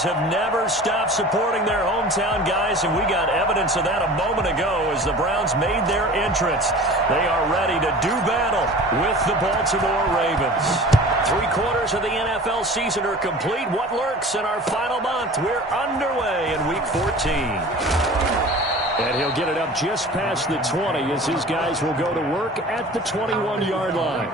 Steelers have never stopped supporting their hometown guys, and we got evidence of that a moment ago as the Browns made their entrance. They are ready to do battle with the Baltimore Ravens. 3/4 of the NFL season are complete. What lurks in our final month? We're underway in Week 14. And he'll get it up just past the 20 as his guys will go to work at the 21-yard line.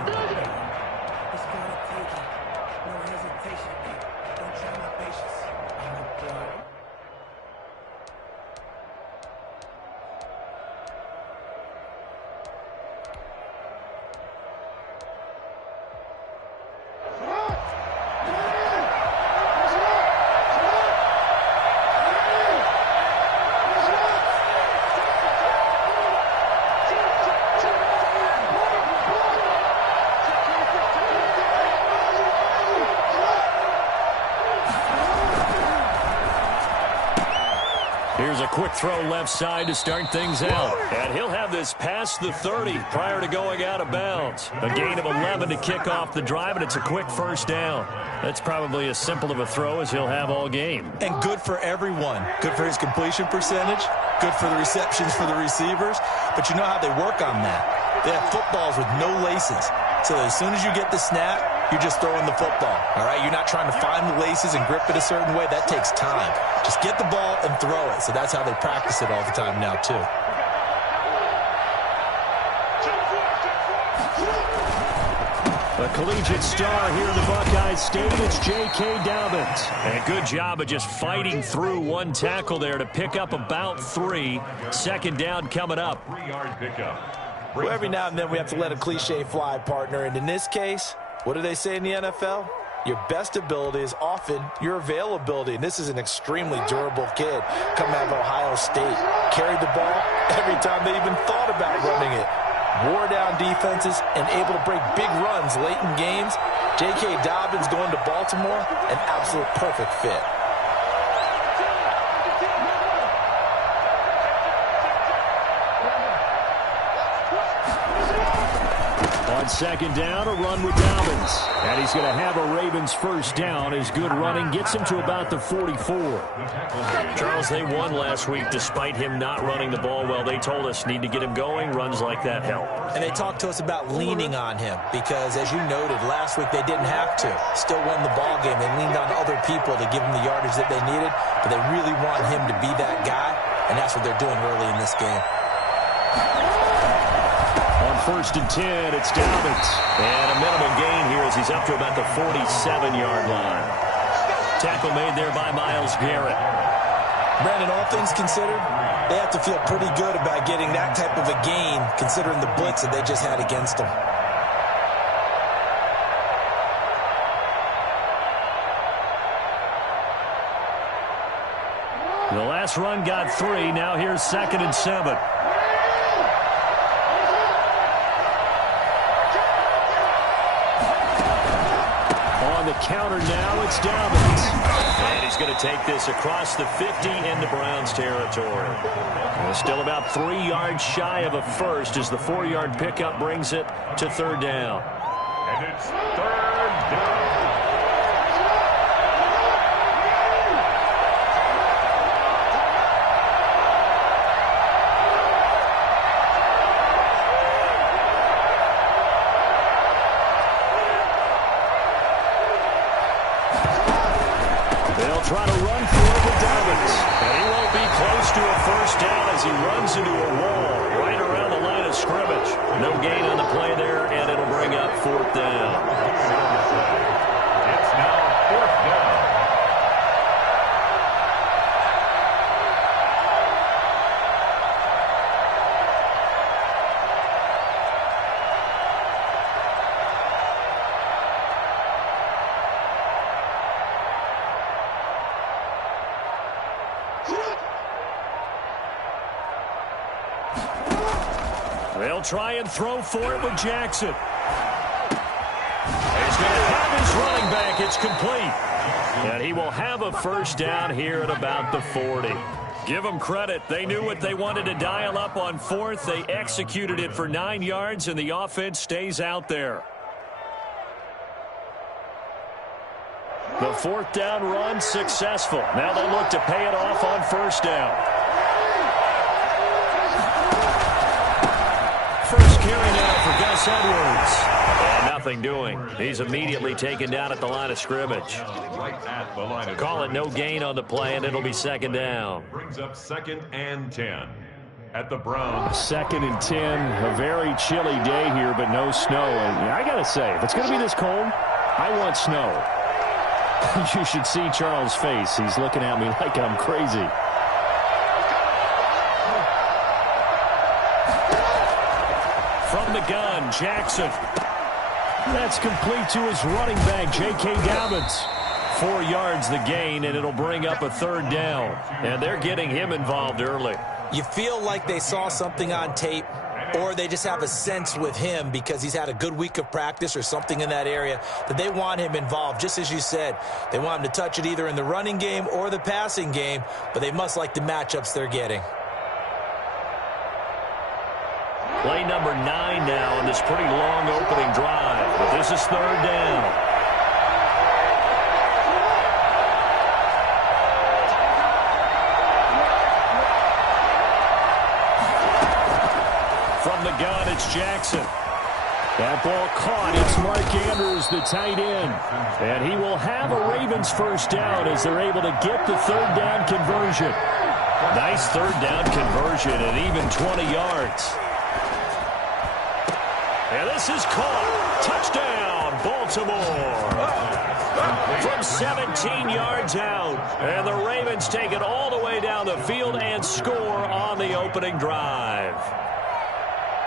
Here's a quick throw left side to start things out. And he'll have this past the 30 prior to going out of bounds. A gain of 11 to kick off the drive, and it's a quick first down. That's probably as simple of a throw as he'll have all game. And good for everyone. Good for his completion percentage. Good for the receptions for the receivers. But you know how they work on that. They have footballs with no laces. So as soon as you get the snap, you're just throwing the football, all right? You're not trying to find the laces and grip it a certain way. That takes time. Just get the ball and throw it. So that's how they practice it all the time now, too. A collegiate star here in the Buckeye Stadium, it's J.K. Dobbins. And good job of just fighting through one tackle there to pick up about 3. Second down coming up. 3-yard pickup. Well, every now and then we have to let a cliche fly, partner. And in this case, what do they say in the NFL? Your best ability is often your availability. And this is an extremely durable kid coming out of Ohio State. Carried the ball every time they even thought about running it. Wore down defenses and able to break big runs late in games. J.K. Dobbins going to Baltimore, an absolute perfect fit. On second down, a run with Dobbins. And he's going to have a Ravens first down as good running gets him to about the 44. Charles, they won last week despite him not running the ball well. They told us need to get him going. Runs like that help. And they talked to us about leaning on him because, as you noted, last week they didn't have to. Still won the ball game. They leaned on other people to give them the yardage that they needed, but they really want him to be that guy, and that's what they're doing early in this game. First and 10, it's Dobbins. And a minimal gain here as he's up to about the 47-yard line. Tackle made there by Myles Garrett. Brandon, all things considered, they have to feel pretty good about getting that type of a gain considering the blitz that they just had against them. The last run got 3. Now here's 2nd and 7. Counter now, it's Dobbins. And he's going to take this across the 50 into Browns territory. Still about 3 yards shy of a first as the 4-yard pickup brings it to 3rd down. And it's 3rd down. Try to run for it with Dobbins. And he won't be close to a first down as he runs into a wall right around the line of scrimmage. No gain on the play there, and it'll bring up 4th down. It's now 4th down. They'll try and throw for it with Jackson. He's going to have his running back. It's complete. And he will have a first down here at about the 40. Give them credit. They knew what they wanted to dial up on 4th. They executed it for 9 yards, and the offense stays out there. The fourth down run successful. Now they look to pay it off on first down. First carry now for Gus Edwards. And nothing doing. He's immediately taken down at the line of scrimmage. Call it no gain on the play, and it'll be second down. Brings up 2nd and 10 at the Browns. 2nd and 10, a very chilly day here, but no snow. And I got to say, if it's going to be this cold, I want snow. You should see Charles' face. He's looking at me like I'm crazy. From the gun, Jackson. That's complete to his running back, J.K. Dobbins. 4 yards the gain, and it'll bring up a third down. And they're getting him involved early. You feel like they saw something on tape, or they just have a sense with him because he's had a good week of practice or something in that area that they want him involved. Just as you said, they want him to touch it either in the running game or the passing game, but they must like the matchups they're getting. Play number 9 now on this pretty long opening drive. But this is third down. From the gun, it's Jackson. That ball caught. It's Mark Andrews, the tight end. And he will have a Ravens first down as they're able to get the third down conversion. Nice third down conversion and even 20 yards. And this is caught. Touchdown, Baltimore. From 17 yards out. And the Ravens take it all the way down the field and score on the opening drive.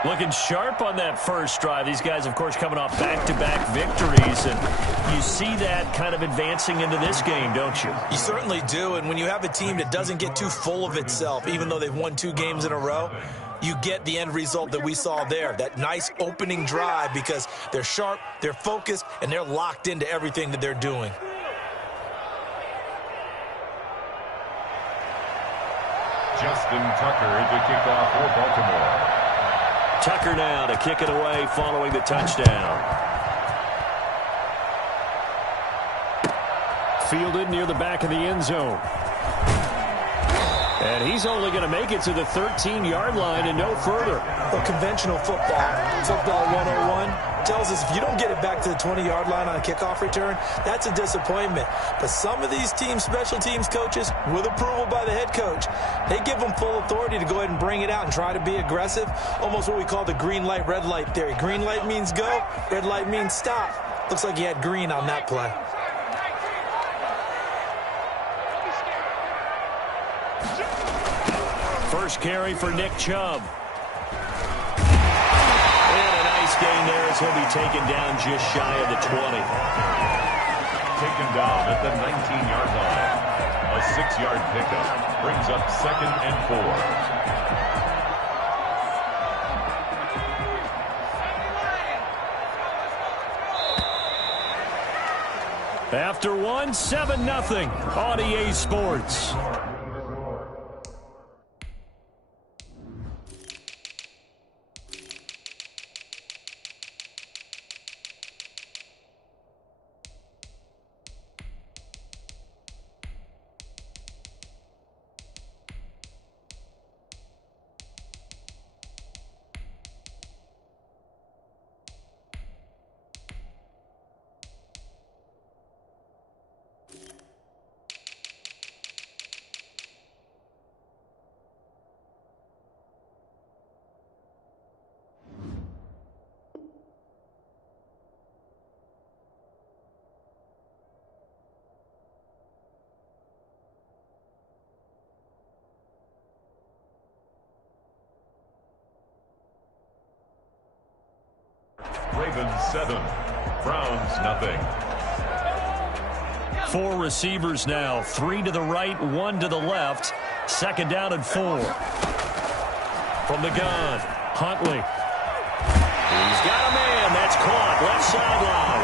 Looking sharp on that first drive. These guys, of course, coming off back-to-back victories. And you see that kind of advancing into this game, don't you? You certainly do. And when you have a team that doesn't get too full of itself, even though they've won 2 games in a row, you get the end result that we saw there, that nice opening drive, because they're sharp, they're focused, and they're locked into everything that they're doing. Justin Tucker to kick off for Baltimore. Tucker now to kick it away following the touchdown. Fielded near the back of the end zone. And he's only going to make it to the 13-yard line and no further. Well, conventional football 101, tells us if you don't get it back to the 20-yard line on a kickoff return, that's a disappointment. But some of these team special teams coaches, with approval by the head coach, they give them full authority to go ahead and bring it out and try to be aggressive, almost what we call the green light, red light theory. Green light means go, red light means stop. Looks like he had green on that play. First carry for Nick Chubb. And a nice gain there as he'll be taken down just shy of the 20. Taken down at the 19-yard line. A 6-yard pickup brings up 2nd and 4. After one, 7-0 on EA Sports. Ravens 7, Browns nothing. 4 receivers now, 3 to the right, 1 to the left. 2nd down and 4. From the gun, Huntley. He's got a man. That's caught. Left sideline.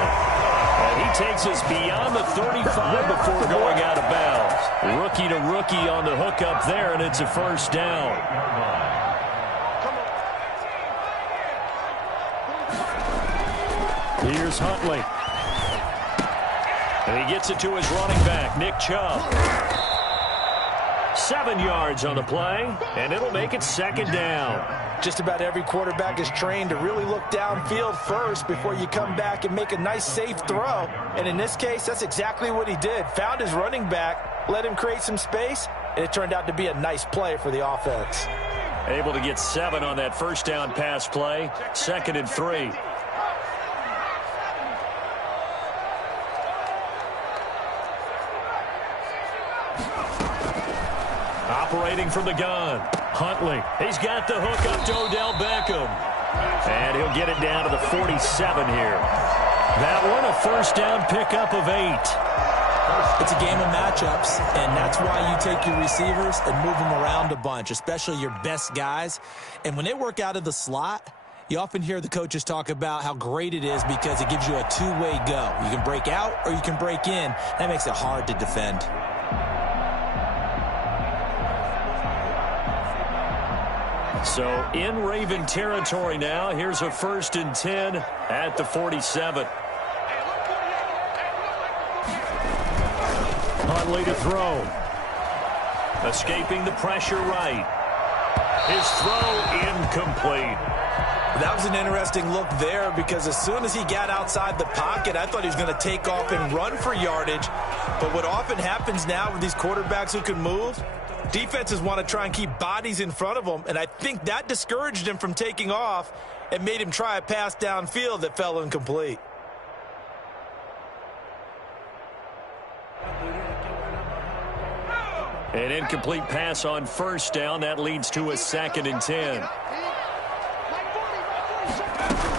And he takes us beyond the 35 before going out of bounds. Rookie to rookie on the hookup there, and it's a first down. Here's Huntley. And he gets it to his running back, Nick Chubb. 7 yards on the play, and it'll make it second down. Just about every quarterback is trained to really look downfield first before you come back and make a nice, safe throw. And in this case, that's exactly what he did. Found his running back, let him create some space, and it turned out to be a nice play for the offense. Able to get 7 on that first down pass play. 2nd and 3. Operating from the gun, Huntley. He's got the hook up to Odell Beckham. And he'll get it down to the 47 here. That one, a first down pickup of 8. It's a game of matchups, and that's why you take your receivers and move them around a bunch, especially your best guys. And when they work out of the slot, you often hear the coaches talk about how great it is because it gives you a two-way go. You can break out or you can break in. That makes it hard to defend. So in Raven territory now. Here's a 1st and 10 at the 47. Huntley to throw. Escaping the pressure right. His throw incomplete. That was an interesting look there because as soon as he got outside the pocket, I thought he was going to take off and run for yardage. But what often happens now with these quarterbacks who can move, defenses want to try and keep bodies in front of them, and I think that discouraged him from taking off and made him try a pass downfield that fell incomplete. An incomplete pass on first down. That leads to a 2nd and 10.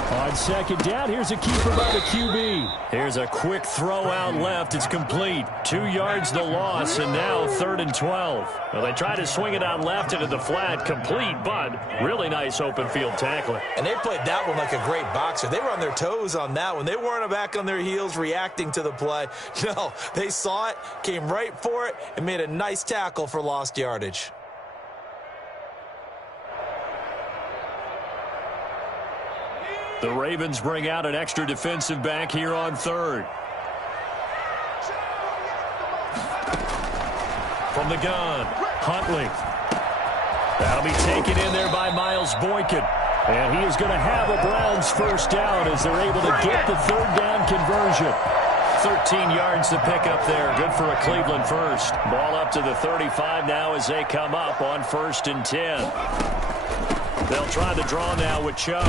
On second down, here's a keeper by the QB. Here's a quick throw out left. It's complete. 2 yards the loss, and now 3rd and 12. Well, they tried to swing it out left into the flat. Complete, but really nice open field tackling. And they played that one like a great boxer. They were on their toes on that one. They weren't back on their heels reacting to the play. No, they saw it, came right for it, and made a nice tackle for lost yardage. The Ravens bring out an extra defensive back here on 3rd. From the gun, Huntley. That'll be taken in there by Miles Boykin. And he is going to have a Browns first down as they're able to get the 3rd down conversion. 13 yards to pick up there. Good for a Cleveland first. Ball up to the 35 now as they come up on 1st and 10. They'll try the draw now with Chubb.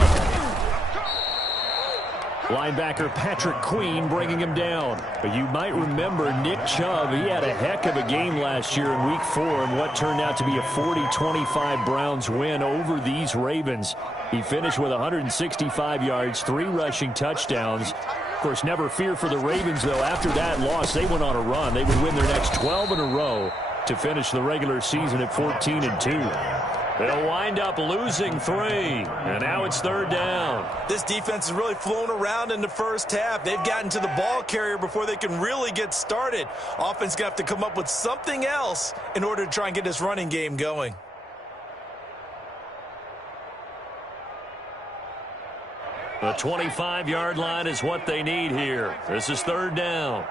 Linebacker Patrick Queen bringing him down. But you might remember Nick Chubb. He had a heck of a game last year in Week 4 in what turned out to be a 40-25 Browns win over these Ravens. He finished with 165 yards, 3 rushing touchdowns. Of course, never fear for the Ravens, though. After that loss, they went on a run. They would win their next 12 in a row to finish the regular season at 14-2. They'll wind up losing 3, and now it's 3rd down. This defense has really flown around in the first half. They've gotten to the ball carrier before they can really get started. Offense going to have to come up with something else in order to try and get this running game going. The 25-yard line is what they need here. This is 3rd down.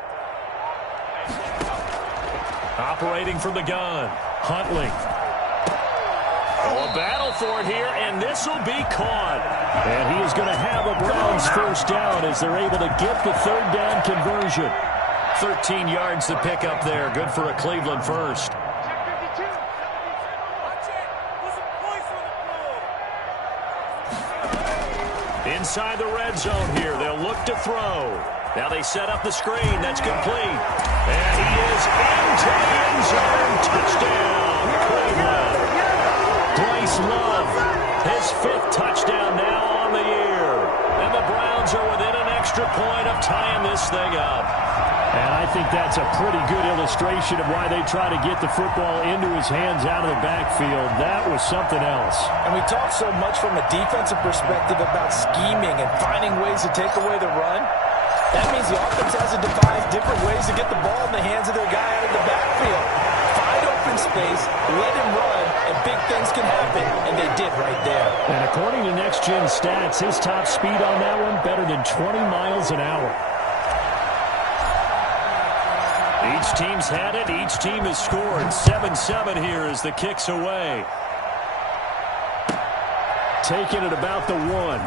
Operating from the gun, Huntley. Oh, a battle for it here, and this will be caught. And he is going to have a Browns first down as they're able to get the 3rd down conversion. 13 yards to pick up there. Good for a Cleveland first. Inside the red zone here. They'll look to throw. Now they set up the screen. That's complete. And he is into the end zone. Touchdown, Cleveland. Bryce Love, his 5th touchdown now on the year. And the Browns are within an extra point of tying this thing up. And I think that's a pretty good illustration of why they try to get the football into his hands out of the backfield. That was something else. And we talk so much from a defensive perspective about scheming and finding ways to take away the run. That means the offense has to devise different ways to get the ball in the hands of their guy out of the backfield. Find open space, let him run, and big things can happen, and they did right there. And according to Next Gen Stats, his top speed on that one better than 20 miles an hour. Each team's had it. Each team has scored. 7-7 here as the kick's away. Taking it about the 1.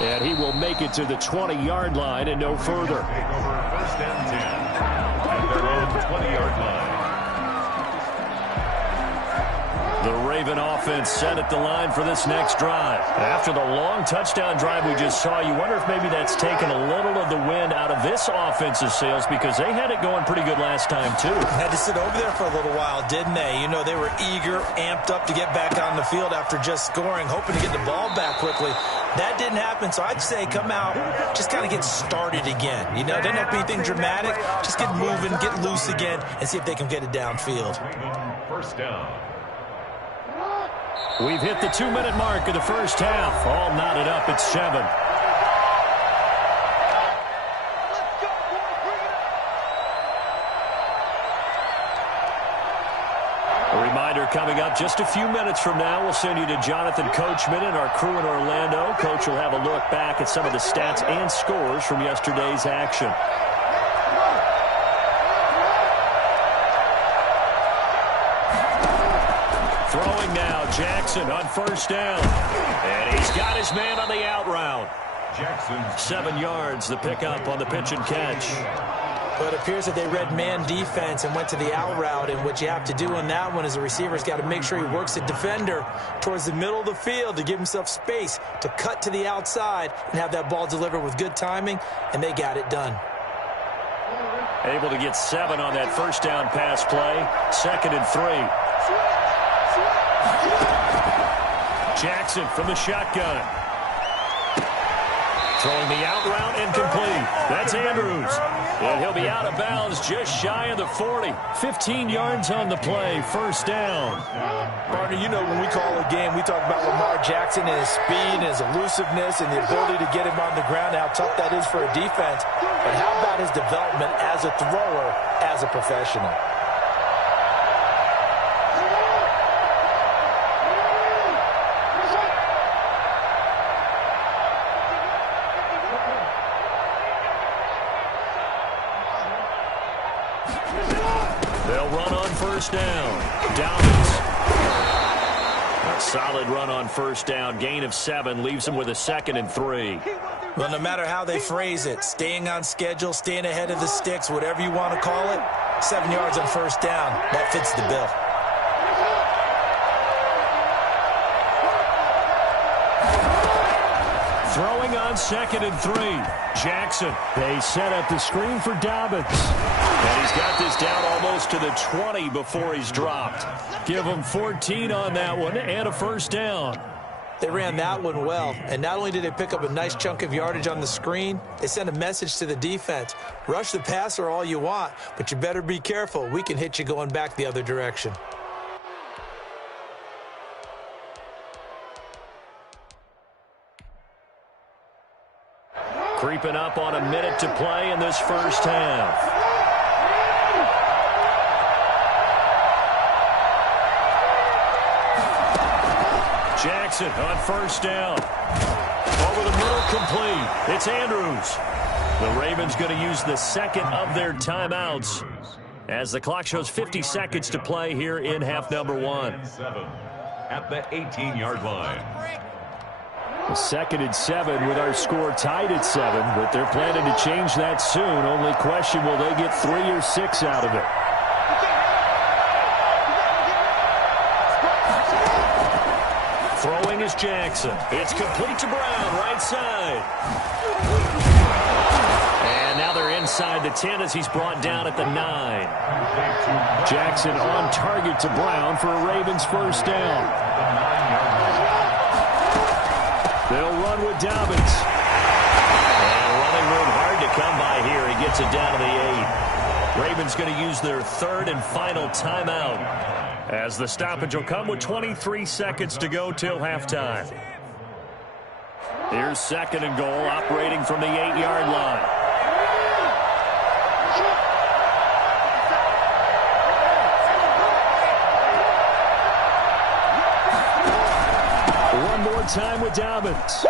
And he will make it to the 20-yard line and no further. Take over 1st and 10 at their own 20-yard line. The Raven offense set at the line for this next drive. After the long touchdown drive we just saw, you wonder if maybe that's taken a little of the wind out of this offense's sails because they had it going pretty good last time, too. Had to sit over there for a little while, didn't they? You know, they were eager, amped up to get back on the field after just scoring, hoping to get the ball back quickly. That didn't happen, so I'd say come out, just kind of get started again. You know, it doesn't have to be anything dramatic. Just get moving, get loose again, and see if they can get it downfield. First down. We've hit the 2-minute mark of the first half. All knotted up at 7. A reminder coming up just a few minutes from now, we'll send you to Jonathan Coachman and our crew in Orlando. Coach will have a look back at some of the stats and scores from yesterday's action. Throwing now, Jackson on first down. And he's got his man on the out route. Jackson. 7 yards, the pickup on the pitch and catch. But it appears that they read man defense and went to the out route. And what you have to do on that one is the receiver's got to make sure he works the defender towards the middle of the field to give himself space to cut to the outside and have that ball delivered with good timing. And they got it done. Able to get 7 on that first down pass play. 2nd and 3. Jackson from the shotgun. Throwing the out route incomplete. That's Andrews. And he'll be out of bounds just shy of the 40. 15 yards on the play. First down. Partner, you know when we call a game, we talk about Lamar Jackson and his speed and his elusiveness and the ability to get him on the ground, how tough that is for a defense. But how about his development as a thrower, as a professional? They'll run on first down. Downs. A solid run on first down. Gain of 7 leaves him with a 2nd and 3. Well, no matter how they phrase it, staying on schedule, staying ahead of the sticks, whatever you want to call it, 7 yards on first down. That fits the bill. Throwing on 2nd and 3. Jackson. They set up the screen for Dobbins. And he's got this down almost to the 20 before he's dropped. Give him 14 on that one and a first down. They ran that one well, and not only did they pick up a nice chunk of yardage on the screen, they sent a message to the defense. Rush the passer all you want, but you better be careful. We can hit you going back the other direction. Creeping up on a minute to play in this first half. Jackson on first down. Over the middle, complete. It's Andrews. The Ravens going to use the 2nd of their timeouts as the clock shows 50 seconds to play here in half number 1. 7 at the 18-yard line. A 2nd and 7 with our score tied at 7, but they're planning to change that soon. Only question, will they get 3 or 6 out of it? Throwing is Jackson. It's complete to Brown, right side. And now they're inside the 10 as he's brought down at the 9. Jackson on target to Brown for a Ravens first down. They'll run with Dobbins. And running room hard to come by here. He gets it down to the 8. Ravens going to use their 3rd and final timeout as the stoppage will come with 23 seconds to go till halftime. Here's 2nd and goal, operating from the 8-yard line. One more time with Dobbins.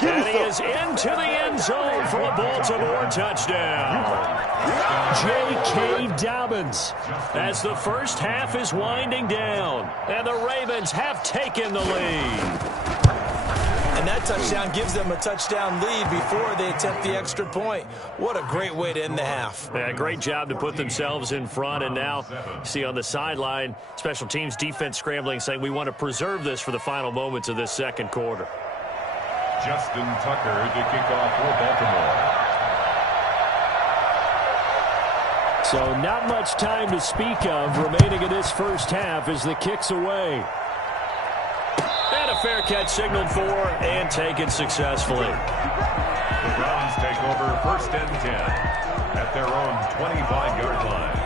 And he is into the end zone for a Baltimore touchdown. J.K. Dobbins, as the first half is winding down, and the Ravens have taken the lead. And that touchdown gives them a touchdown lead before they attempt the extra point. What a great way to end the half. Yeah, great job to put themselves in front. And now, see on the sideline, special teams defense scrambling, saying we want to preserve this for the final moments of this second quarter. Justin Tucker to kick off for Baltimore. So not much time to speak of remaining in this first half as the kick's away. And a fair catch signaled for and taken successfully. The Browns take over 1st and 10 at their own 25-yard line.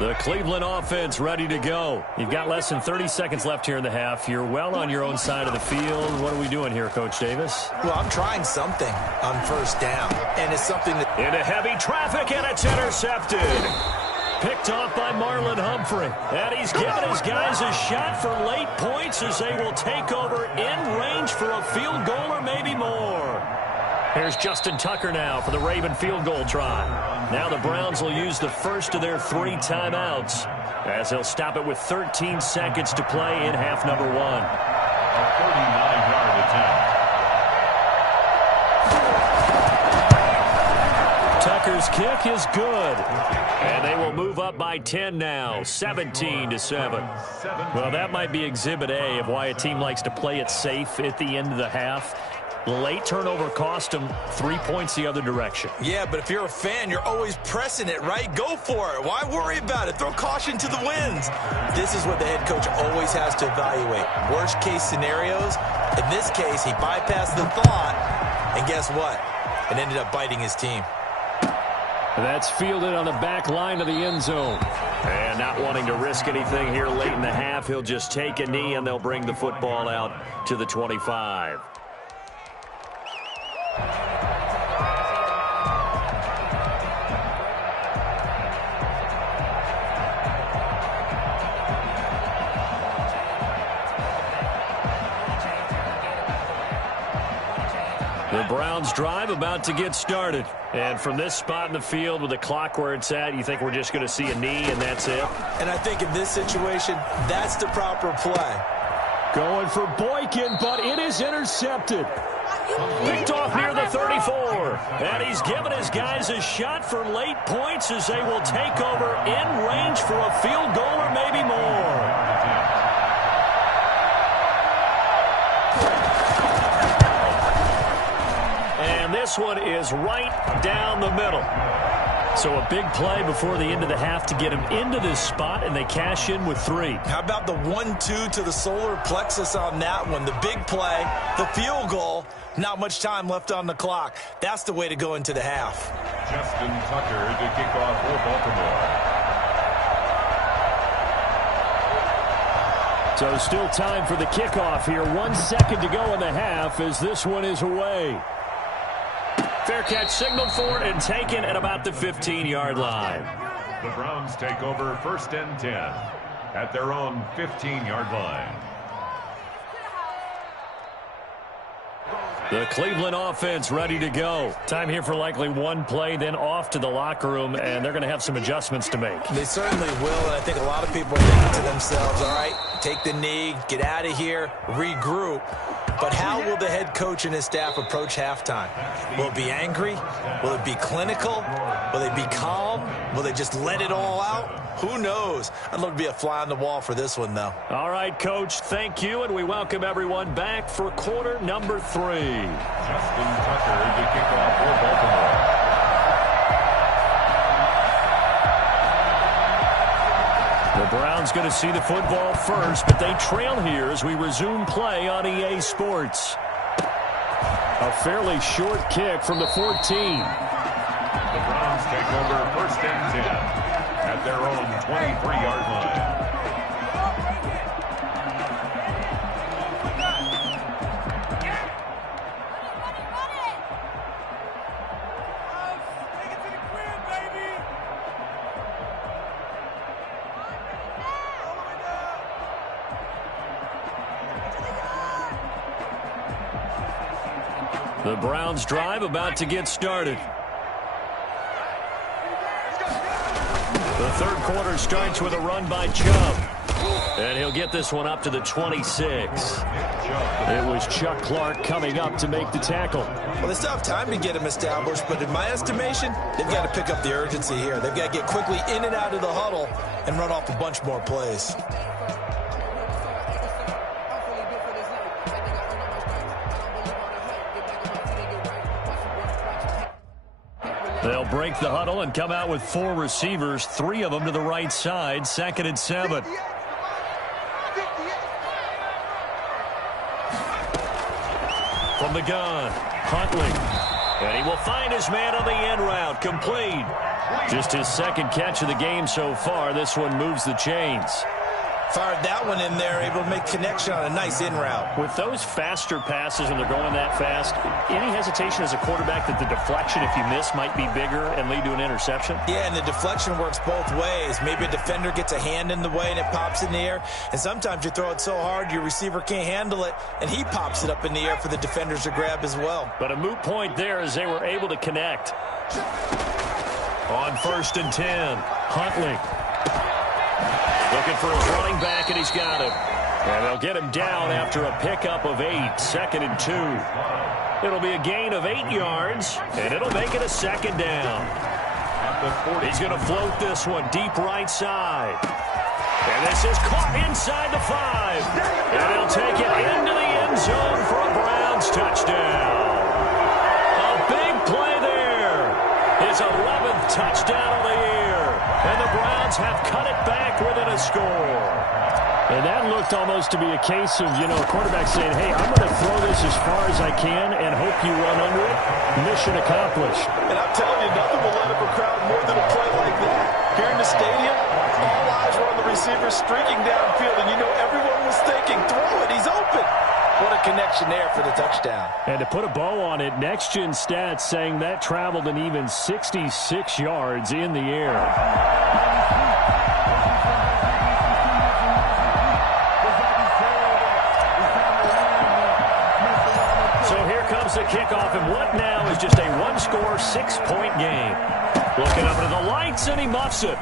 The Cleveland offense ready to go. You've got less than 30 seconds left here in the half. You're well on your own side of the field. What are we doing here, Coach Davis? Well, I'm trying something on first down, and it's something that... Into heavy traffic, and it's intercepted. Picked off by Marlon Humphrey. And he's given his guys a shot for late points as they will take over in range for a field goal or maybe more. Here's Justin Tucker now for the Raven field goal try. Now the Browns will use the first of their 3 timeouts as they'll stop it with 13 seconds to play in half number 1. A 39-yard attempt. Tucker's kick is good. And they will move up by 10 now, 17-7. Well, that might be Exhibit A of why a team likes to play it safe at the end of the half. Late turnover cost them 3 points the other direction. Yeah, but if you're a fan, you're always pressing it, right? Go for it. Why worry about it? Throw caution to the winds. This is what the head coach always has to evaluate. Worst case scenarios. In this case, he bypassed the thought, and guess what? It ended up biting his team. That's fielded on the back line of the end zone. And not wanting to risk anything here late in the half, he'll just take a knee, and they'll bring the football out to the 25. The Browns drive about to get started. And from this spot in the field with the clock where it's at, you think we're just going to see a knee and that's it? And I think in this situation, that's the proper play. Going for Boykin, but it is intercepted. Picked off near the 34. And he's given his guys a shot for late points as they will take over in range for a field goal or maybe more. And this one is right down the middle. So a big play before the end of the half to get him into this spot, and they cash in with 3. How about the 1-2 to the solar plexus on that one? The big play, the field goal, not much time left on the clock. That's the way to go into the half. Justin Tucker to kick off for Baltimore. So still time for the kickoff here. 1 second to go in the half as this one is away. Fair catch signaled for and taken at about the 15-yard line. The Browns take over 1st and 10 at their own 15-yard line. The Cleveland offense ready to go. Time here for likely one play, then off to the locker room, and they're going to have some adjustments to make. They certainly will, and I think a lot of people are thinking to themselves, all right, take the knee, get out of here, regroup. But how will the head coach and his staff approach halftime? Will it be angry? Will it be clinical? Will they be calm? Will they just let it all out? Who knows? I'd love to be a fly on the wall for this one, though. All right, Coach, thank you, and we welcome everyone back for quarter number 3. Justin Tucker to kick off for Baltimore. The Browns going to see the football first, but they trail here as we resume play on EA Sports. A fairly short kick from the 14. The Browns take over 1st and 10 at their own 23-yard line. The Browns drive about to get started. The third quarter starts with a run by Chubb. And he'll get this one up to the 26. It was Chuck Clark coming up to make the tackle. Well, they still have time to get him established, but in my estimation, they've got to pick up the urgency here. They've got to get quickly in and out of the huddle and run off a bunch more plays. They'll break the huddle and come out with 4 receivers, 3 of them to the right side, 2nd and 7. From the gun, Huntley. And he will find his man on the end route, complete. Just his 2nd catch of the game so far. This one moves the chains. Fired that one in there, able to make connection on a nice in route. With those faster passes when they're going that fast, any hesitation as a quarterback that the deflection, if you miss, might be bigger and lead to an interception? Yeah, and the deflection works both ways. Maybe a defender gets a hand in the way and it pops in the air. And sometimes you throw it so hard your receiver can't handle it, and he pops it up in the air for the defenders to grab as well. But a moot point there as they were able to connect. On 1st and 10, Huntley. Looking for his running back, and he's got him. And they'll get him down after a pickup of 8, 2nd and 2. It'll be a gain of 8 yards, and it'll make it a 2nd down. He's going to float this one deep right side. And this is caught inside the 5. And he'll take it into the end zone for a Browns touchdown. A big play there. His 11th touchdown of the year. And the Browns have cut it back within a score. And that looked almost to be a case of, a quarterback saying, hey, I'm going to throw this as far as I can and hope you run under it. Mission accomplished. And I'm telling you, nothing will light up a crowd more than a play like that. Here in the stadium, all eyes were on the receiver streaking downfield, and everyone was thinking, throw it, he's open. What a connection there for the touchdown. And to put a bow on it, Next Gen Stats saying that traveled an even 66 yards in the air. So here comes the kickoff, and what now is just a one-score, 6-point game. Looking up into the lights, and he muffs it.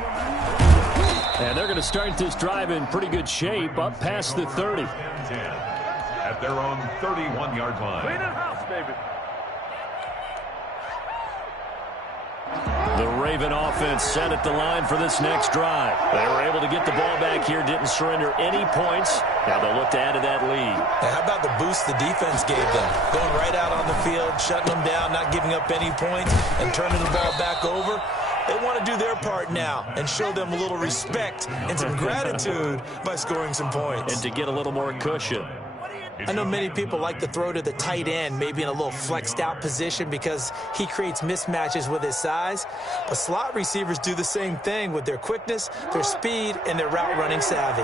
And they're going to start this drive in pretty good shape, up past the 30. At their own 31-yard line. Clean it house, baby. The Raven offense set at the line for this next drive. They were able to get the ball back here, didn't surrender any points. Now they'll look to add to that lead. And how about the boost the defense gave them? Going right out on the field, shutting them down, not giving up any points, and turning the ball back over. They want to do their part now and show them a little respect and some gratitude by scoring some points. And to get a little more cushion. I know many people like to throw to the tight end, maybe in a little flexed out position because he creates mismatches with his size. But slot receivers do the same thing with their quickness, their speed, and their route running savvy.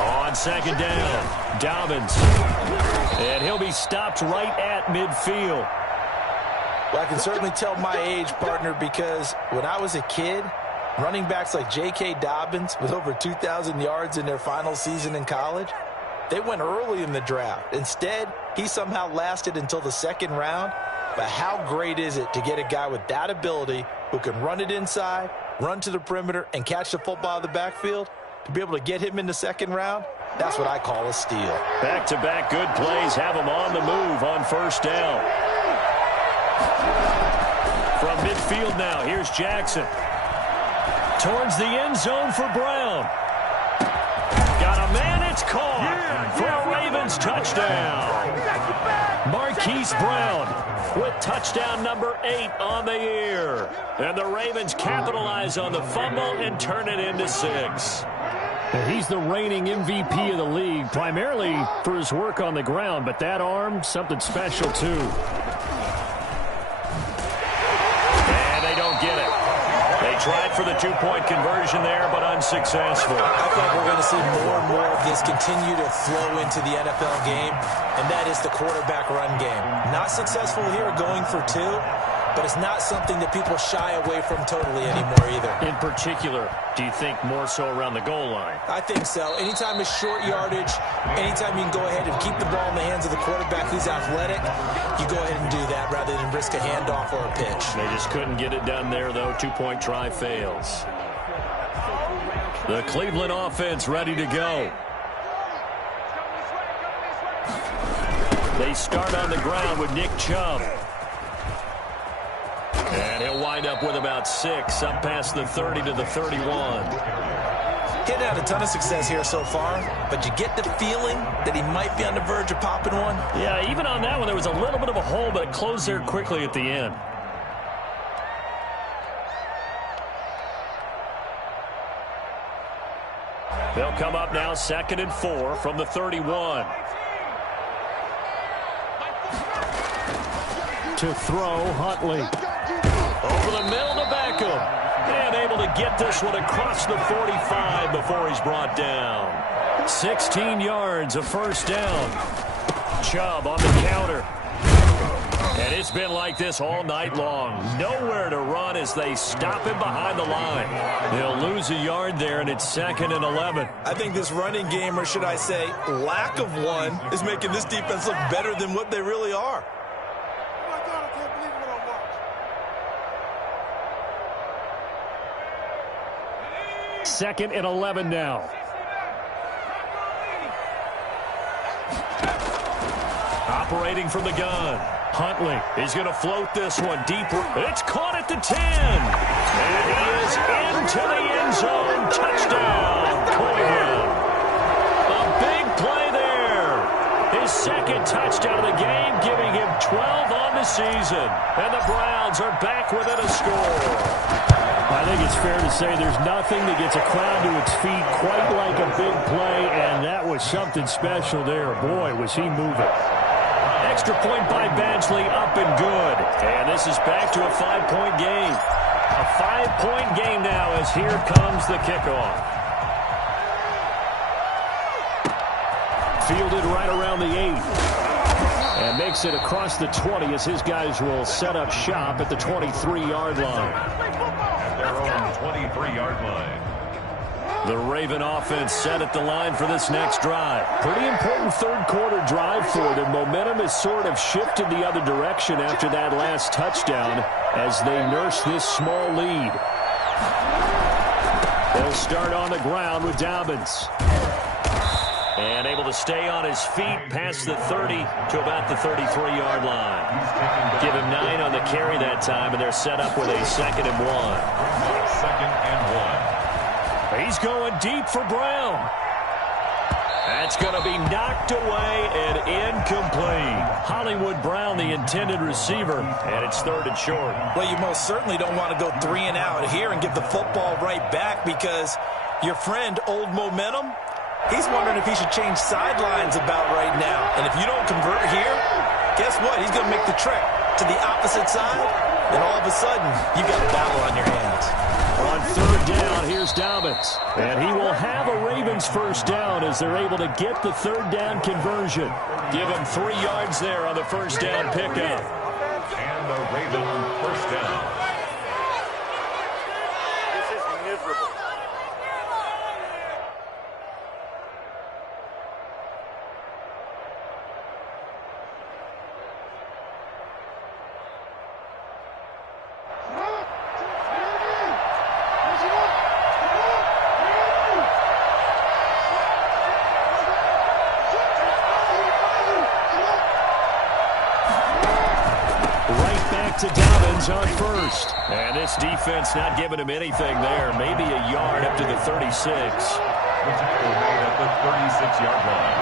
On 2nd down, Dobbins. And he'll be stopped right at midfield. Well, I can certainly tell my age, partner, because when I was a kid, running backs like J.K. Dobbins with over 2,000 yards in their final season in college, they went early in the draft. Instead, he somehow lasted until the 2nd round. But how great is it to get a guy with that ability who can run it inside, run to the perimeter, and catch the football out of the backfield? To be able to get him in the 2nd round, that's what I call a steal. Back-to-back good plays have him on the move on 1st down. From midfield now, here's Jackson. Towards the end zone for Brown. Got a man, it's caught for a Ravens touchdown. Marquise Brown with touchdown number 8 on the year. And the Ravens capitalize on the fumble and turn it into 6. He's the reigning MVP of the league, primarily for his work on the ground, but that arm, something special too. Get it. They tried for the 2-point conversion there, but unsuccessful. I think we're going to see more and more of this continue to flow into the NFL game, and that is the quarterback run game. Not successful here going for 2, but it's not something that people shy away from totally anymore either. In particular, do you think more so around the goal line? I think so. Anytime it's short yardage, anytime you can go ahead and keep the ball in the hands of the quarterback who's athletic, you go ahead and do that rather than risk a handoff or a pitch. They just couldn't get it done there, though. 2-point try fails. The Cleveland offense ready to go. They start on the ground with Nick Chubb. And he'll wind up with about 6, up past the 30 to the 31. He's had a ton of success here so far, but you get the feeling that he might be on the verge of popping one. Yeah, even on that one, there was a little bit of a hole, but it closed there quickly at the end. They'll come up now 2nd and 4 from the 31. To throw, Huntley. Over the middle to Beckham. And able to get this one across the 45 before he's brought down. 16 yards, a first down. Chubb on the counter. And it's been like this all night long. Nowhere to run as they stop him behind the line. They'll lose a yard there, and it's 2nd and 11. I think this running game, or should I say lack of one, is making this defense look better than what they really are. 2nd and 11 now. Operating from the gun. Huntley is going to float this one deeper. It's caught at the 10. And he is into the end zone. Touchdown, Cleveland. A big play there. His 2nd touchdown of the game, giving him 12 on the season. And the Browns are back within a score. I think it's fair to say there's nothing that gets a crowd to its feet quite like a big play, and that was something special there. Boy, was he moving. Extra point by Badgley, up and good. And this is back to a 5-point game. A 5-point game now as here comes the kickoff. Fielded right around the 8. And makes it across the 20 as his guys will set up shop at the 23-yard line. Their own 23-yard line. The Raven offense set at the line for this next drive. Pretty important third-quarter drive for them. Momentum has sort of shifted the other direction after that last touchdown as they nurse this small lead. They'll start on the ground with Dobbins. And able to stay on his feet past the 30 to about the 33-yard line. Give him 9 on the carry that time, and they're set up with a 2nd and 1. 2nd and 1. He's going deep for Brown. That's going to be knocked away and incomplete. Hollywood Brown, the intended receiver, and it's 3rd and short. Well, you most certainly don't want to go 3 and out here and give the football right back because your friend, Old Momentum, he's wondering if he should change sidelines about right now. And if you don't convert here, guess what? He's going to make the trek to the opposite side, and all of a sudden, you've got a battle on your hands. On 3rd down, here's Dobbins. And he will have a Ravens first down as they're able to get the 3rd down conversion. Give him 3 yards there on the first down pickup. And the Raven first down. This is miserable. To Dobbins on first. And this defense not giving him anything there. Maybe a yard up to the 36. The tackle made at the 36-yard line.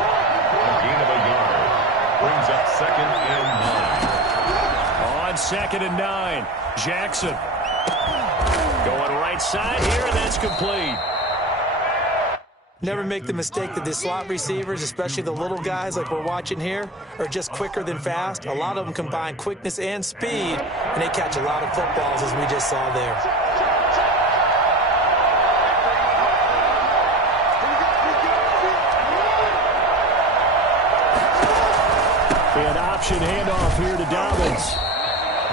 A gain of a yard. Brings up 2nd and 9. On 2nd and 9. Jackson. Going right side here, and that's complete. Never make the mistake that the slot receivers, especially the little guys like we're watching here, are just quicker than fast. A lot of them combine quickness and speed, and they catch a lot of footballs, as we just saw there. An option handoff here to Dobbins.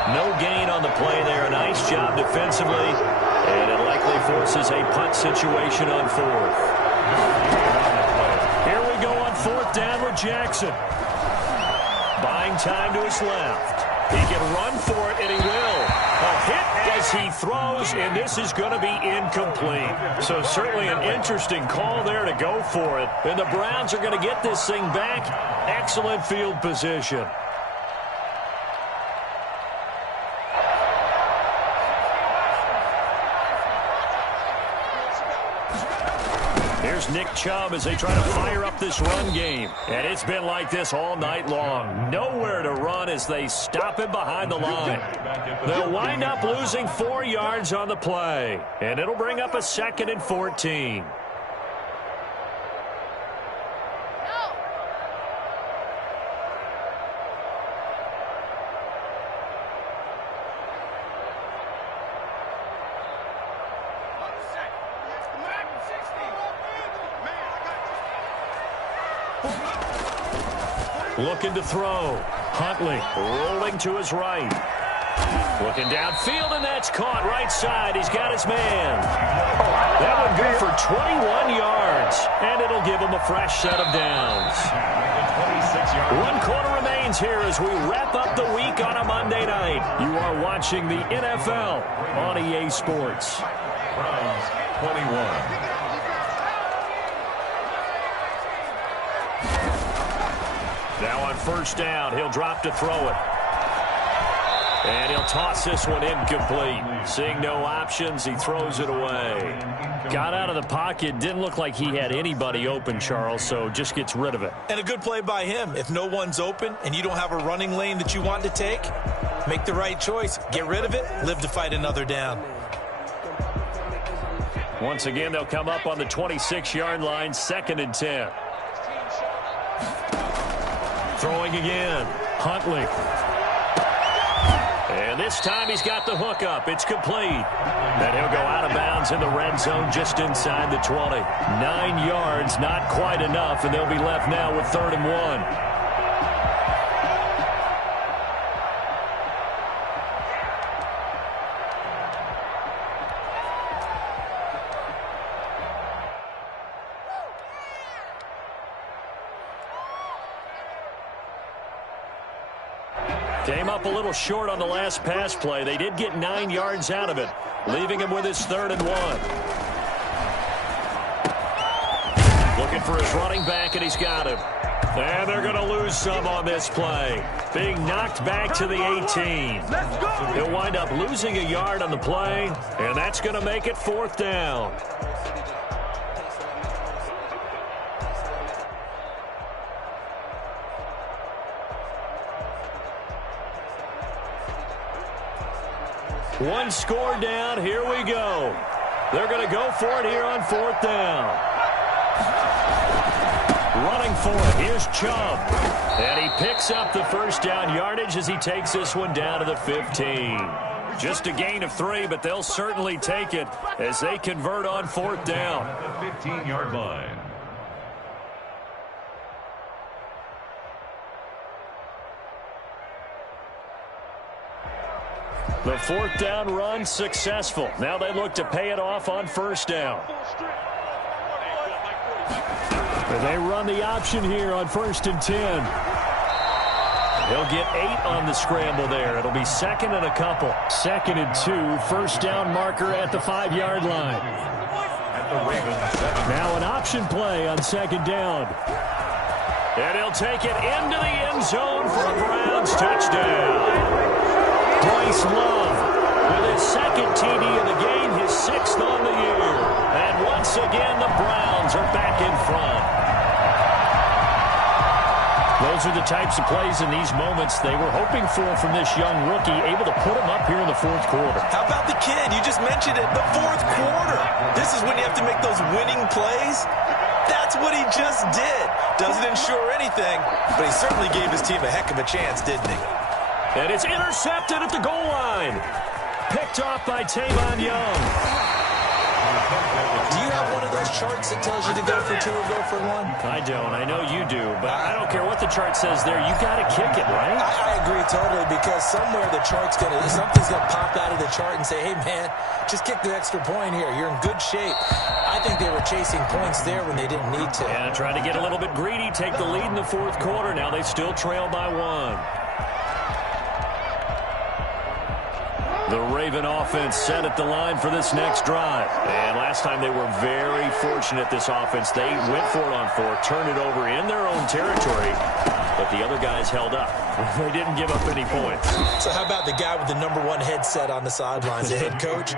No gain on the play there. A nice job defensively. And it likely forces a punt situation on fourth. Here we go on fourth down with Jackson. Buying time to his left. He can run for it, and he will. A hit as he throws, and this is going to be incomplete. So certainly an interesting call there to go for it. And the Browns are going to get this thing back. Excellent field position. Here's Nick Chubb as they try to fire up this run game. And it's been like this all night long. Nowhere to run as they stop him behind the line. They'll wind up losing 4 yards on the play. And it'll bring up a 2nd and 14. Looking to throw. Huntley rolling to his right. Looking downfield, and that's caught right side. He's got his man. That would go for 21 yards, and it'll give him a fresh set of downs. 1 quarter remains here as we wrap up the week on a Monday night. You are watching the NFL on EA Sports. Browns 21. Now on first down, he'll drop to throw it. And he'll toss this one incomplete. Seeing no options, he throws it away. Got out of the pocket. Didn't look like he had anybody open, Charles, so just gets rid of it. And a good play by him. If no one's open and you don't have a running lane that you want to take, make the right choice. Get rid of it. Live to fight another down. Once again, they'll come up on the 26-yard line, 2nd and 10. Throwing again. Huntley. And this time he's got the hook up. It's complete. And he'll go out of bounds in the red zone just inside the 20. 9 yards, not quite enough, and they'll be left now with 3rd and 1. Came up a little short on the last pass play. They did get 9 yards out of it, leaving him with his 3rd and 1. Looking for his running back, and he's got him. And they're going to lose some on this play. Being knocked back to the 18. He'll wind up losing a yard on the play, and that's going to make it 4th down. One score down. Here we go. They're going to go for it here on 4th down. Running for it. Here's Chubb. And he picks up the first down yardage as he takes this one down to the 15. Just a gain of 3, but they'll certainly take it as they convert on 4th down. At the 15-yard line. The 4th down run successful. Now they look to pay it off on 1st down. And they run the option here on 1st and 10. They'll get 8 on the scramble there. It'll be 2nd and a couple. 2nd and 2. 1st down marker at the 5-yard line. At the Ravens 7. Now an option play on 2nd down. And he'll take it into the end zone for a Browns touchdown. Bryce Love with his 2nd TD of the game, his 6th on the year. And once again, the Browns are back in front. Those are the types of plays in these moments they were hoping for from this young rookie, able to put him up here in the 4th quarter. How about the kid? You just mentioned it, the 4th quarter. This is when you have to make those winning plays. That's what he just did. Doesn't ensure anything, but he certainly gave his team a heck of a chance, didn't he? And it's intercepted at the goal line. Picked off by Tavon Young. Do you have one of those charts that tells you to go for 2 or go for 1? I don't. I know you do, but I don't care what the chart says there. You got to kick it, right? I agree totally, because somewhere the chart's something's gonna pop out of the chart and say, hey man, just kick the extra point here. You're in good shape. I think they were chasing points there when they didn't need to. Yeah, trying to get a little bit greedy, take the lead in the fourth quarter. Now they still trail by 1. The Raven offense set at the line for this next drive. And last time they were very fortunate, this offense. They went for it on 4, turned it over in their own territory, but the other guys held up. They didn't give up any points. So how about the guy with the #1 headset on the sidelines, the head coach?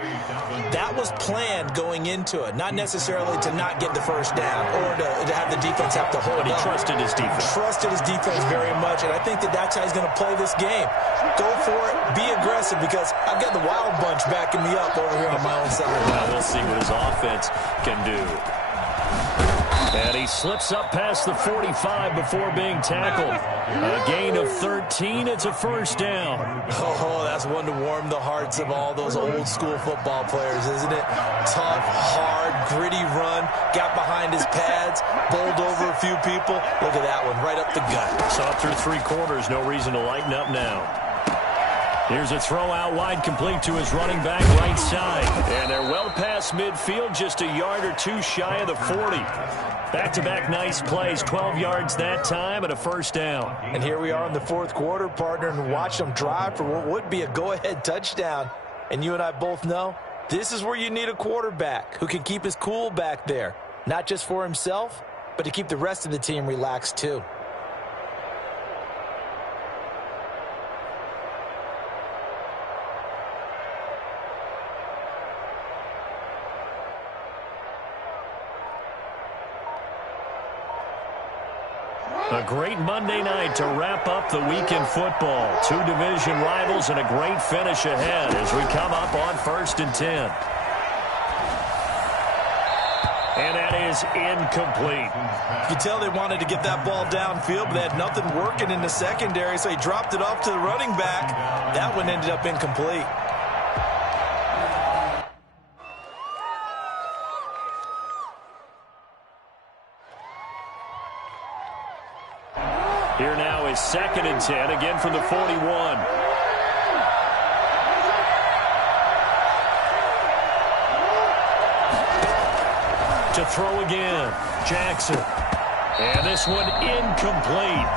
That was planned going into it, not necessarily to not get the first down or to have the defense have to hold up. But he trusted his defense. Trusted his defense very much, and I think that's how he's going to play this game. Go for it, be aggressive, because I've got the Wild Bunch backing me up over here on my own side. Well, we'll see what his offense can do. And he slips up past the 45 before being tackled. A gain of 13. It's a first down. Oh, that's one to warm the hearts of all those old school football players, isn't it? Tough, hard, gritty run. Got behind his pads, bowled over a few people. Look at that one, right up the gut. Saw through 3 quarters. No reason to lighten up now. Here's a throw out wide, complete to his running back right side. And they're well past midfield, just a yard or 2 shy of the 40. Back-to-back nice plays, 12 yards that time and a first down. And here we are in the fourth quarter, partner, and watch them drive for what would be a go-ahead touchdown. And you and I both know this is where you need a quarterback who can keep his cool back there. Not just for himself, but to keep the rest of the team relaxed too. A great Monday night to wrap up the week in football. 2 division rivals and a great finish ahead as we come up on 1st and 10. And that is incomplete. You tell they wanted to get that ball downfield, but they had nothing working in the secondary, so he dropped it off to the running back. That one ended up incomplete. Here now is 2nd and 10, again from the 41. To throw again, Jackson. And this one incomplete.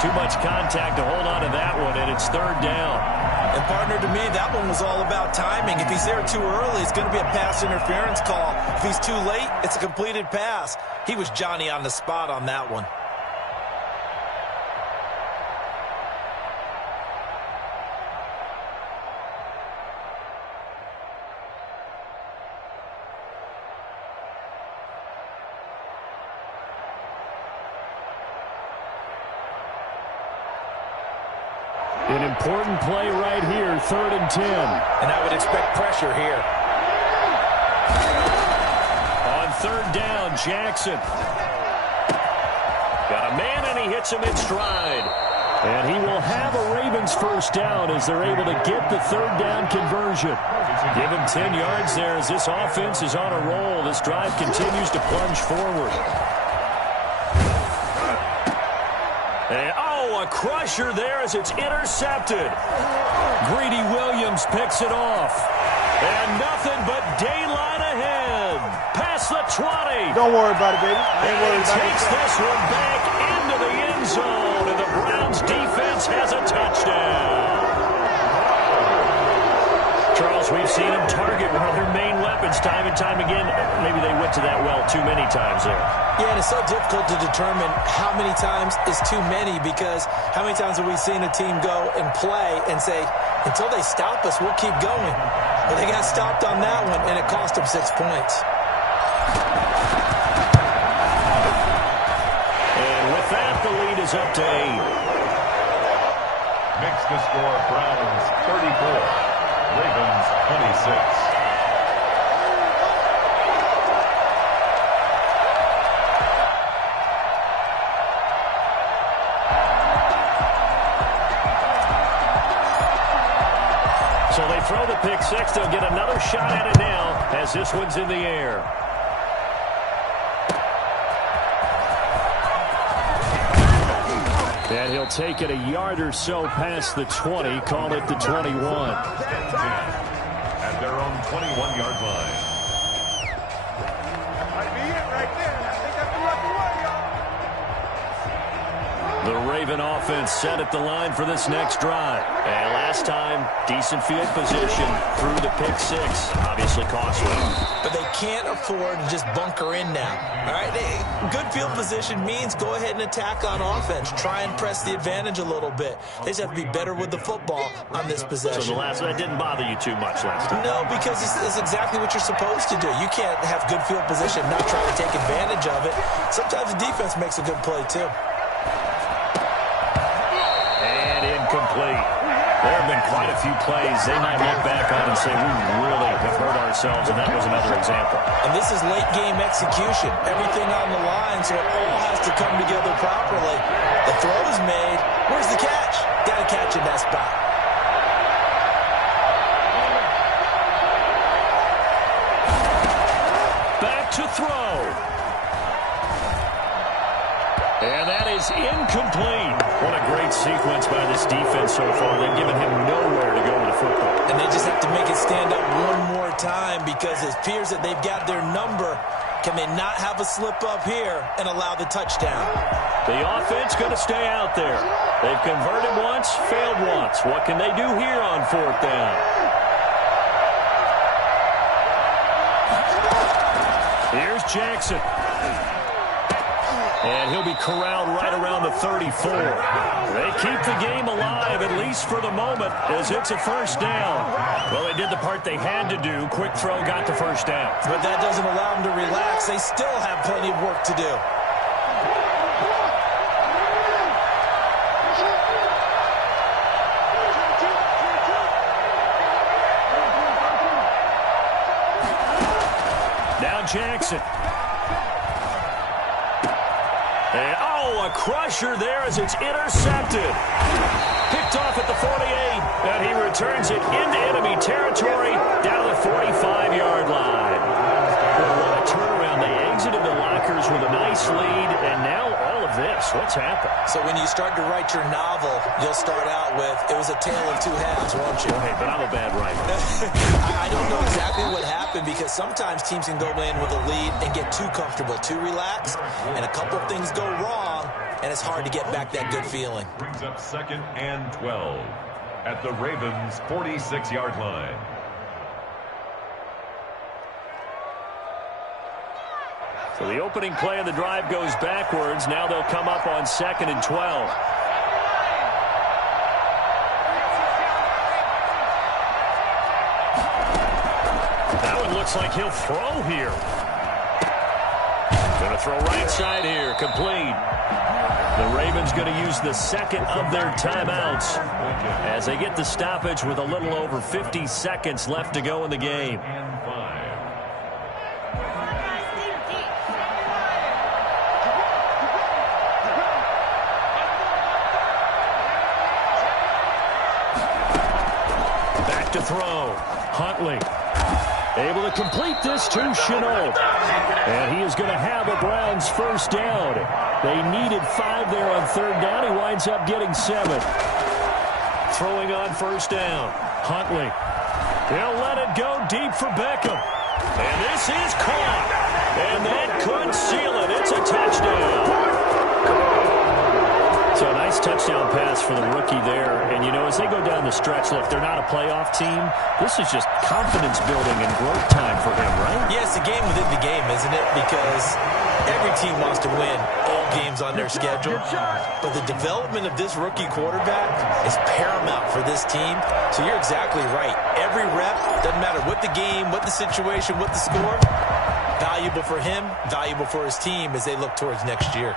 Too much contact to hold on to that one, and it's 3rd down. And partner, to me, that one was all about timing. If he's there too early, it's going to be a pass interference call. If he's too late, it's a completed pass. He was Johnny on the spot on that one. An important play right here, 3rd and 10. And I would expect pressure here. On 3rd down, Jackson. Got a man, and he hits him in stride. And he will have a Ravens first down as they're able to get the 3rd down conversion. Give him 10 yards there as this offense is on a roll. This drive continues to plunge forward. And, a crusher there as it's intercepted. Greedy Williams picks it off. And nothing but daylight ahead. Past the 20. Don't worry about it, baby. And he takes this one back into the end zone. And the Browns defense has a touchdown. Charles, we've seen him target one of their main weapons time and time again. Maybe they went to that well too many times there. Yeah, and it's so difficult to determine how many times is too many, because how many times have we seen a team go and play and say, until they stop us, we'll keep going. But they got stopped on that one, and it cost them 6 points. And with that, the lead is up to 8. Makes the score Browns 34. Ravens 26. So they throw the pick 6. They'll get another shot at it now as this one's in the air. And he'll take it a yard or so past the 20, call it the 21. At their own 21-yard line. Might be it right there. I think that's the lucky one, y'all. The Raven offense set at the line for this next drive. And last time, decent field position through the pick six. Obviously costly. But they can't afford to just bunker in now. All right, good field position means go ahead and attack on offense. Try and press the advantage a little bit. They just have to be better with the football on this possession. So the last one didn't bother you too much last time? No, because it's exactly what you're supposed to do. You can't have good field position and not try to take advantage of it. Sometimes the defense makes a good play, too. And incomplete. There have been quite a few plays they might look back on and say, we really have hurt ourselves, and that was another example. And this is late-game execution. Everything on the line, so it all has to come together properly. The throw is made. Where's the catch? Got to catch in that spot. Back to throw. And that is incomplete. What a great sequence by this defense so far. They've given him nowhere to go with the football. And they just have to make it stand up one more time because it appears that they've got their number. Can they not have a slip up here and allow the touchdown? The offense going to stay out there. They've converted once, failed once. What can they do here on fourth down? Here's Jackson. And he'll be corralled right around the 34. They keep the game alive, at least for the moment, as it's a first down. Well, they did the part they had to do. Quick throw got the first down. But that doesn't allow them to relax. They still have plenty of work to do. Now Jackson. And, oh, a crusher there as it's intercepted. Picked off at the 48, and he returns it into enemy territory down the 45-yard line. What a turnaround. They exited the lockers with a nice lead, and now all of this. What's happened? So when you start to write your novel, you'll start out with, it was a tale of two halves, won't you? Hey, but I'm a bad writer. I don't know exactly what happened because sometimes teams can go in with a lead and get too comfortable, too relaxed, and a couple of things go wrong, and it's hard to get back that good feeling. Brings up 2nd and 12 at the Ravens' 46-yard line. So the opening play of the drive goes backwards. Now they'll come up on 2nd and 12. That one looks like he'll throw here. Going to throw right side here, complete. The Ravens going to use the second of their timeouts as they get the stoppage with a little over 50 seconds left to go in the game. Back to throw. Huntley. Able to complete this to Chenault. And he is going to have a Browns first down. They needed 5 there on 3rd down. He winds up getting 7. Throwing on first down. Huntley. He'll let it go deep for Beckham. And this is caught. And that could seal it. It's a touchdown. So a nice touchdown pass for the rookie there. And, you know, as they go down the stretch, look, they're not a playoff team. This is just confidence building and growth time for him, right? Yeah, it's a game within the game, isn't it? Because every team wants to win all games on their schedule. But the development of this rookie quarterback is paramount for this team. So you're exactly right. Every rep, doesn't matter what the game, what the situation, what the score, valuable for him, valuable for his team as they look towards next year.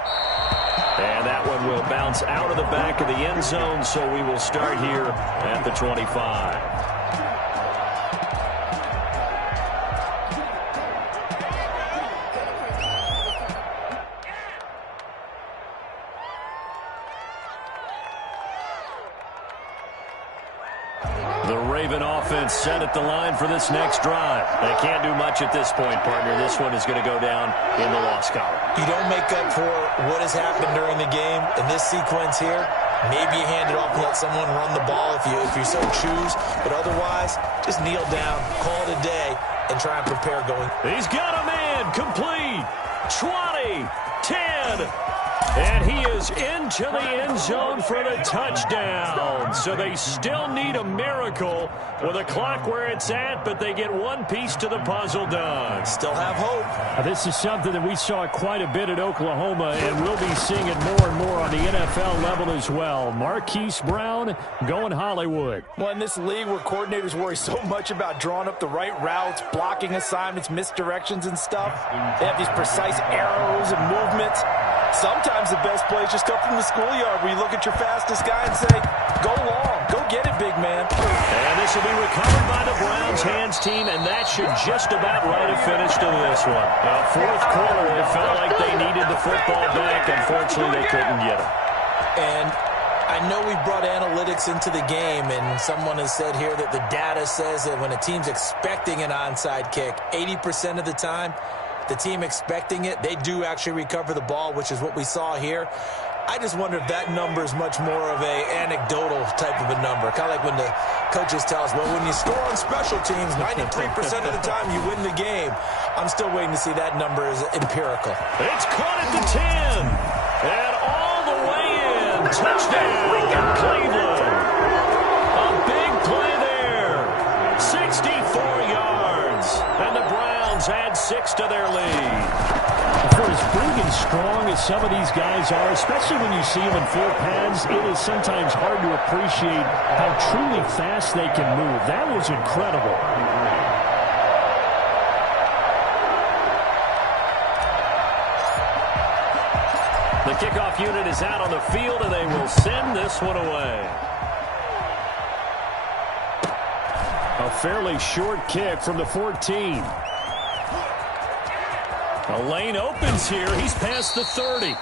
And that one will bounce out of the back of the end zone, so we will start here at the 25. The The Raven offense set at the line for this next drive. They can't do much at this point, partner. This one is going to go down in the loss column. You don't make up for what has happened during the game in this sequence here. Maybe you hand it off and let someone run the ball if you so choose. But otherwise, just kneel down, call it a day, and try and prepare going. He's got a man complete. 20, 10. And he is into the end zone for the touchdown. So they still need a miracle with a clock where it's at, but they get one piece to the puzzle done. Still have hope. This is something that we saw quite a bit at Oklahoma, and we'll be seeing it more and more on the NFL level as well. Marquise Brown going Hollywood. Well, in this league where coordinators worry so much about drawing up the right routes, blocking assignments, misdirections and stuff, they have these precise arrows and movements. Sometimes the best plays just come from the schoolyard where you look at your fastest guy and say, go long, go get it, big man. And this will be recovered by the Browns hands team, and that should just about write a finish to this one. Fourth quarter, it felt like they needed the football back. Unfortunately, they couldn't get it. And I know we brought analytics into the game, and someone has said here that the data says that when a team's expecting an onside kick, 80% of the time, the team expecting it, they do actually recover the ball, which is what we saw here. I just wonder if that number is much more of a anecdotal type of a number. Kind of like when the coaches tell us, well, when you score on special teams, 93% of the time you win the game. I'm still waiting to see that number is empirical. It's caught at the 10. And all the way in. Touchdown, Cleveland. A big play there. 64 yards. And the Browns add 6 to their lead. For as big and strong as some of these guys are, especially when you see them in full pads, it is sometimes hard to appreciate how truly fast they can move. That was incredible. The kickoff unit is out on the field, and they will send this one away. A fairly short kick from the 14. A lane opens here. He's past the 30.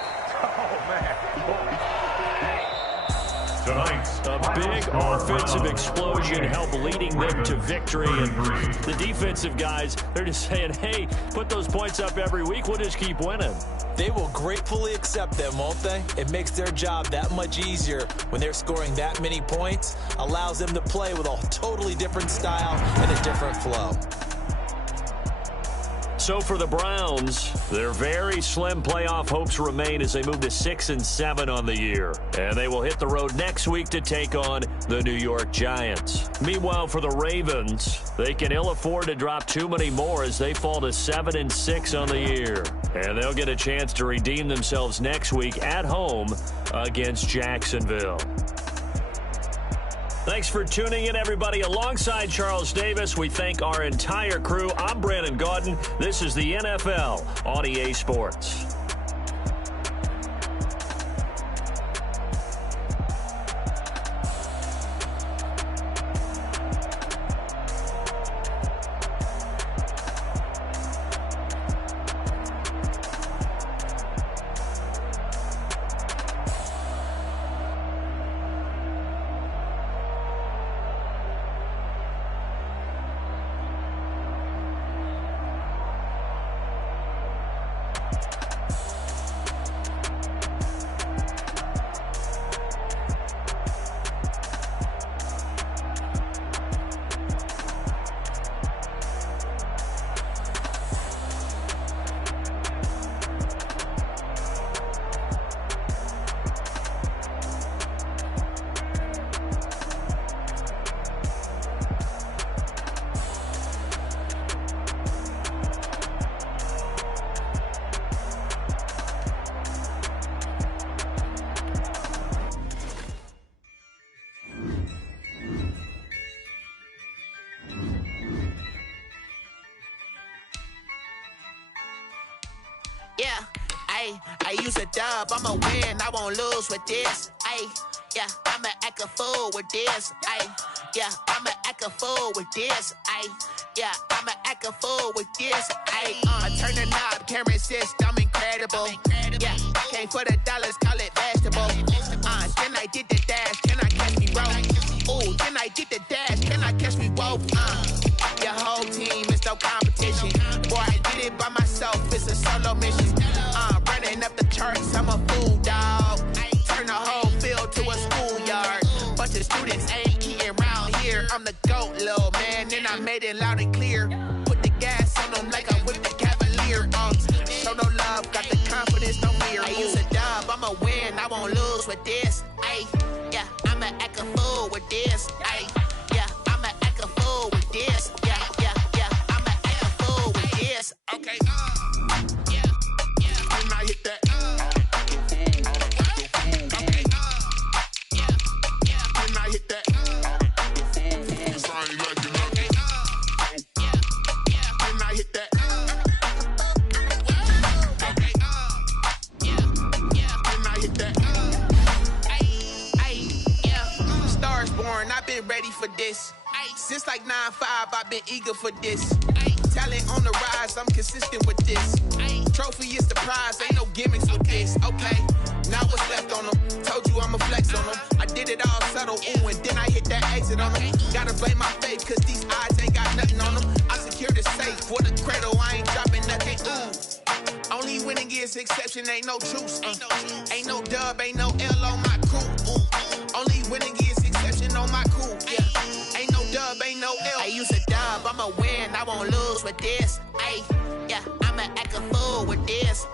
A big offensive explosion helped leading them to victory. And the defensive guys, they're just saying, hey, put those points up every week. We'll just keep winning. They will gratefully accept them, won't they? It makes their job that much easier when they're scoring that many points. Allows them to play with a totally different style and a different flow. So for the Browns, their very slim playoff hopes remain as they move to 6-7 on the year. And they will hit the road next week to take on the New York Giants. Meanwhile, for the Ravens, they can ill afford to drop too many more as they fall to 7-6 on the year. And they'll get a chance to redeem themselves next week at home against Jacksonville. Thanks for tuning in, everybody. Alongside Charles Davis, we thank our entire crew. I'm Brandon Gaudin. This is the NFL on EA Sports. I use a dub, I'ma win, I won't lose with this. Yeah, I'ma act a fool with this. Yeah, I'ma act a fool with this. Yeah, I'ma act a fool with this. Turn the knob, camera assist, I'm incredible. Yeah, came for the dollars, call it vegetable. Then I did the dash, can I catch me roll? Ooh, then I did the dash, can I both. Your whole team is no competition. Boy, I did it by myself, it's a solo mission. Running up the charts, I'm a fool, dog. Turn the whole field to a schoolyard. Bunch of students ain't eating around here. I'm the GOAT, little man, and I made it loud and clear. Put the gas on them like I whipped the Cavalier. Show no love, got the confidence, no fear. I use a dub, I'ma win, I won't lose with this. Ay, yeah, I'ma act a fool with this. Ay, yeah, I'ma act a fool with this. Yeah, yeah, yeah, I'ma act a fool with this. Okay, yeah, yeah, and I hit that. Okay, yeah, yeah, and I hit that. Cause I ain't like nothing. Yeah, yeah, and I hit that. Okay, yeah, yeah, and I hit that. Ay, yeah, stars born, I've been ready for this. Since like 9-5, I've been eager for this. Talent on the rise, I'm consistent with this. Trophy is the prize, ain't no gimmicks with this. Okay, now what's left on them? Told you I'ma flex on them. I did it all subtle, ooh, and then I hit that exit on them. Gotta blame my faith, cause these eyes ain't got nothing on them. I secure the safe for the cradle, I ain't dropping nothing, ooh. Only winning is exception, ain't no truce. Ain't no dub, ain't no L on my crew. Only winning is exception on my crew, yeah. Ain't no dub, ain't no L. I use a dub, I'ma win, I won't lose with this. Ay, yeah, I'ma act a fool with this.